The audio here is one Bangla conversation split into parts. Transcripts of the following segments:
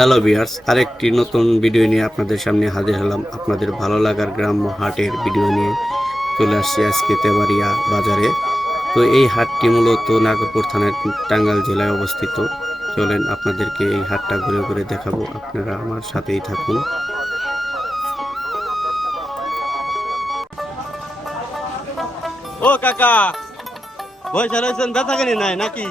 হ্যালো বিয়ার্স আরেকটি নতুন ভিডিও নিয়ে আপনাদের সামনে হাজির হলাম। আপনাদের ভালো লাগার গ্রাম্য হাটের ভিডিও নিয়ে চলে আসছি আজকে তেবাড়িয়া বাজারে। তো এই হাটটি মূলত নাগরপুর থানার টাঙ্গাল জেলায় অবস্থিত। চলেন আপনাদেরকে এই হাটটা ঘুরে ঘুরে দেখাবো। আপনারা আমার সাথেই থাকুন। ও কাকা পয়সা রয়েছেন কেনি নাই নাকি?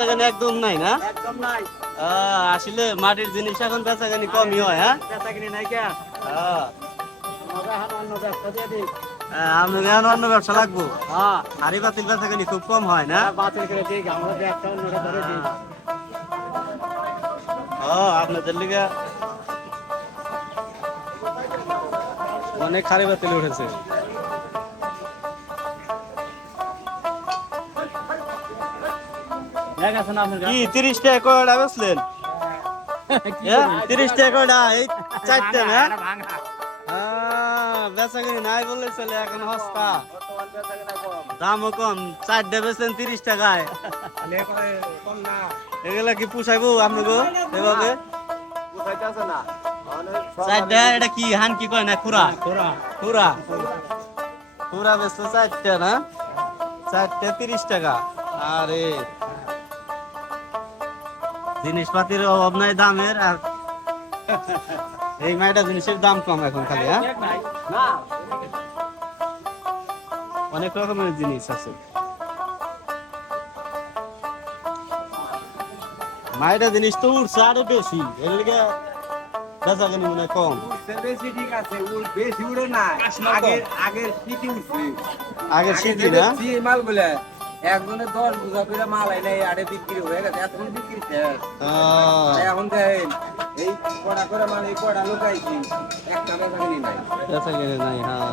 কেনি একদম নাই না? একদম নাই। আসলে মাটির জিনিস এখন বেচা কেনি কমই হয় হ্যাঁ? বেচা কিনে নাই কে? আমরা অন্য ব্যবসা লাগবো। হ্যাঁ হাড়ি বাতিল বেচা কেনি খুব কম হয় না? বাতিল করে দিই আমরা ব্যবসা অন্যটা ধরে দিই। ও আপনাদের লিগে অনেক হাড়ি বাতিল উঠেছে। কি তিরিশ টাকা কয়টা বেচলেন? হ্যাঁ, তিরিশ টাকা কয়টা? এই চারটে না বেচা কিনি নাই বললে চলে এখন সস্তা। দামও কম চারটে বেচলেন তিরিশ টাকায়। এগুলা কি পুষাইবো আপনাকে? এভাবে? বুঝাইতেছে না চারটা এটা কি হান কি কয় না খুরা? তোরা খুরা। খুরা বেচলো চারটা না? চারটা তিরিশ টাকা। আরে জিনিসপাতির অভাব নাই দামের আর এই মাইটা জিনিসের দাম কম এখন খালি হ্যাঁ? অনেক রকমের জিনিস আছে। মাইটা জিনিস তো উঠছে আরও বেশি এর লিগে বেচা কিনি মনে কম। বেশি ঠিক আছে বেশি উড়ে না আগের আগের সিটি উঠছে আগের সিটি না? মাল বলে একজনে দশ বুঝা পেলে মাল আইলে আড়ে বিক্রি হয়ে গেছে এখন বিক্রি শেষ। এখন দেখেন এই কড়া করে মাল এই কড়া লুকাইছি একটা বেচা নাই। বেচা নাই হ্যাঁ।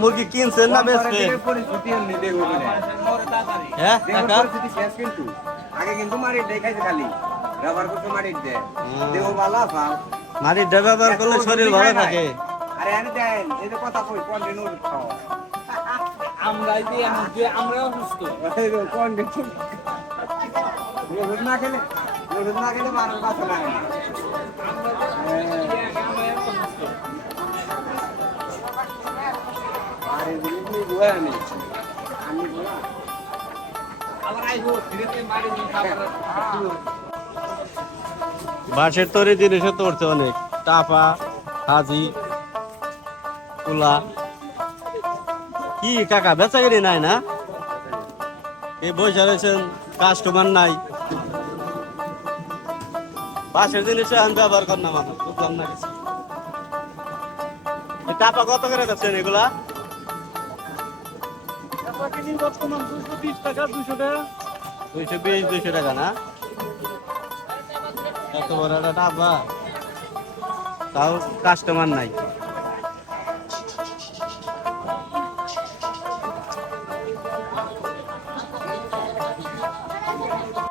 মুরগি কিনছেন না বেচবেন পরিস্থিতি এমনি দেখো হ্যাঁ পরিস্থিতি শেষ কিন্তু। আগে কিন্তু মারির দেখাইছে খালি। ব্যবহার করতে মারির দে। দেহ ভালো ফাল ডাব ব্যবহার করলে শরীর ভালো থাকে। আরে আরে দেন এই যে কথা কই কন্টিনিউ খাও আমরা যে এমন যে আমরা অসুস্থ। ওষুধ না খেলে ওষুধ না মানুষ বাঁচে না আমি বাঁশের তৈরি জিনিসও তোরছে অনেক। টাপা হাজি কুলা। কি কাকা বেচা কিনি নাই না? এই বসে রয়েছেন কাস্টমার নাই। বাঁশের জিনিস আমি ব্যবহার কর না মানুষ বুঝলাম না কিছু। টাপা কত করে বেচছেন এগুলা? দুইশো বিশ, দুইশো টাকা না? এত বড় একটা টাপা তাও কাস্টমার নাই।